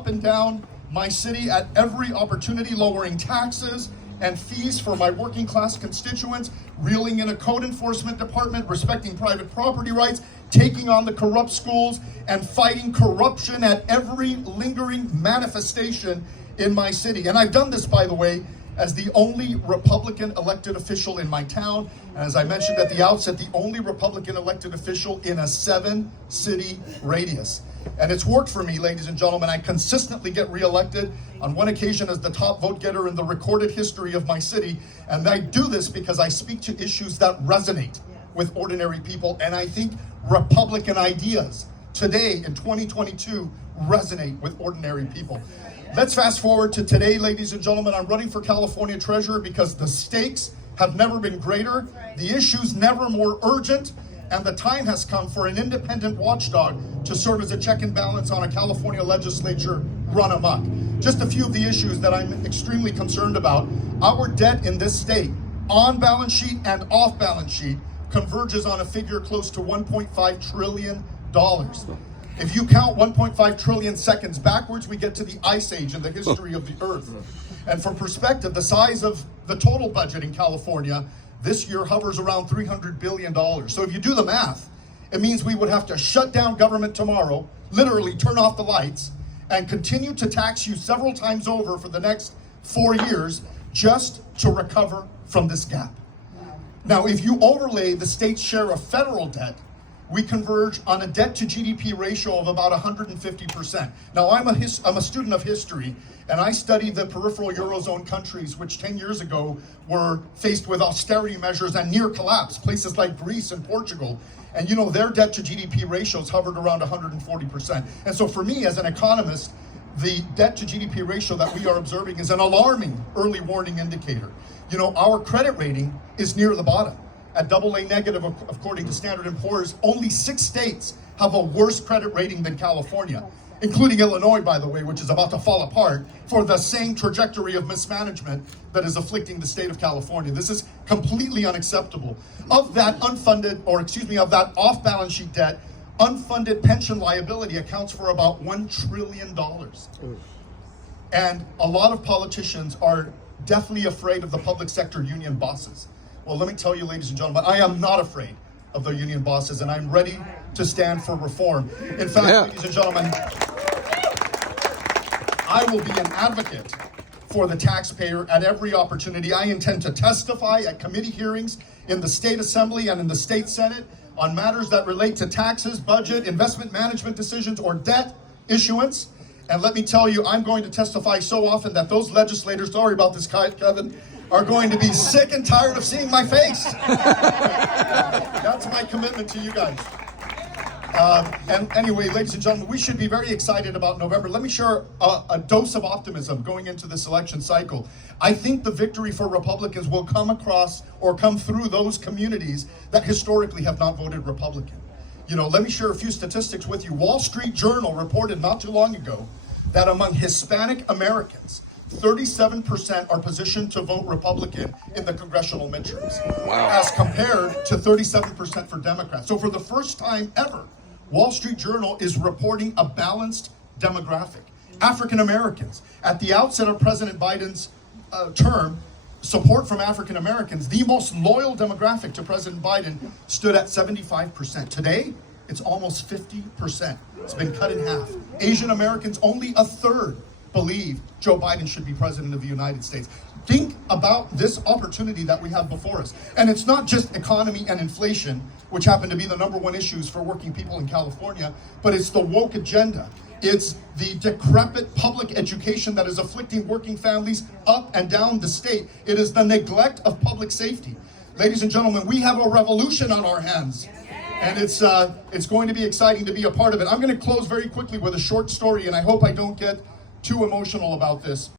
up and down my city at every opportunity, lowering taxes and fees for my working class constituents, reeling in a code enforcement department, respecting private property rights, taking on the corrupt schools, and fighting corruption at every lingering manifestation in my city. And I've done this, by the way, as the only Republican elected official in my town. And as I mentioned at the outset, the only Republican elected official in a 7-city radius. And it's worked for me, ladies and gentlemen. I consistently get reelected, on one occasion as the top vote getter in the recorded history of my city. And I do this because I speak to issues that resonate with ordinary people. And I think Republican ideas today in 2022 resonate with ordinary people. Let's fast forward to today, ladies and gentlemen. I'm running for California Treasurer because the stakes have never been greater, the issues never more urgent, and the time has come for an independent watchdog to serve as a check and balance on a California legislature run amok. Just a few of the issues that I'm extremely concerned about. Our debt in this state, on balance sheet and off balance sheet, converges on a figure close to $1.5 trillion. If you count 1.5 trillion seconds backwards, we get to the Ice Age in the history of the Earth. And for perspective, the size of the total budget in California this year hovers around $300 billion. So if you do the math, it means we would have to shut down government tomorrow, literally turn off the lights, and continue to tax you several times over for the next 4 years just to recover from this gap. Now, if you overlay the state's share of federal debt, we converge on a debt to GDP ratio of about 150%. Now, I'm a student of history, and I study the peripheral Eurozone countries, which 10 years ago were faced with austerity measures and near collapse, places like Greece and Portugal. And you know, their debt to GDP ratios hovered around 140%. And so for me as an economist, the debt to GDP ratio that we are observing is an alarming early warning indicator. You know, our credit rating is near the bottom. At AA negative, according to Standard & Poor's, only 6 states have a worse credit rating than California, including Illinois, by the way, which is about to fall apart for the same trajectory of mismanagement that is afflicting the state of California. This is completely unacceptable. Of that of that off-balance sheet debt, unfunded pension liability accounts for about $1 trillion. And a lot of politicians are deathly afraid of the public sector union bosses. Well, let me tell you, ladies and gentlemen, I am not afraid of the union bosses, and I'm ready to stand for reform. In fact, ladies and gentlemen, I will be an advocate for the taxpayer at every opportunity. I intend to testify at committee hearings in the State Assembly and in the State Senate on matters that relate to taxes, budget, investment management decisions, or debt issuance. And let me tell you, I'm going to testify so often that those legislators, sorry about this, Kevin, are going to be sick and tired of seeing my face. That's my commitment to you guys. And anyway, ladies and gentlemen, we should be very excited about November. Let me share a dose of optimism going into this election cycle. I think the victory for Republicans will come through those communities that historically have not voted Republican. You know, let me share a few statistics with you. Wall Street Journal reported not too long ago that among Hispanic Americans, 37% are positioned to vote Republican in the congressional midterms, as compared to 37% for Democrats. So for the first time ever, Wall Street Journal is reporting a balanced demographic. African Americans, at the outset of President Biden's term, support from African Americans, the most loyal demographic to President Biden, stood at 75%. Today, it's almost 50%. It's been cut in half. Asian Americans, only a third believe Joe Biden should be president of the United States. Think about this opportunity that we have before us. And it's not just economy and inflation, which happen to be the #1 issues for working people in California, but it's the woke agenda. It's the decrepit public education that is afflicting working families up and down the state. It is the neglect of public safety. Ladies and gentlemen, we have a revolution on our hands. And it's going to be exciting to be a part of it. I'm going to close very quickly with a short story, and I hope I don't get too emotional about this.